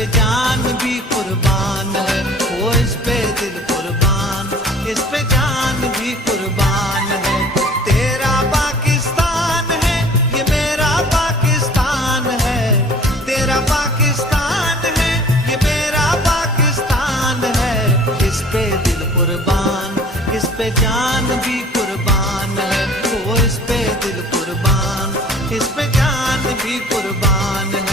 पे जान भी कुर्बान है, वो इस पे दिल कुर्बान, इस पे जान भी कुर्बान है। तेरा पाकिस्तान है, ये मेरा पाकिस्तान है, तेरा पाकिस्तान है, ये मेरा पाकिस्तान है। इस पे दिल कुर्बान, इस पे जान भी कुर्बान है, वो इस पे दिल कुर्बान, इस पे जान भी कुर्बान है।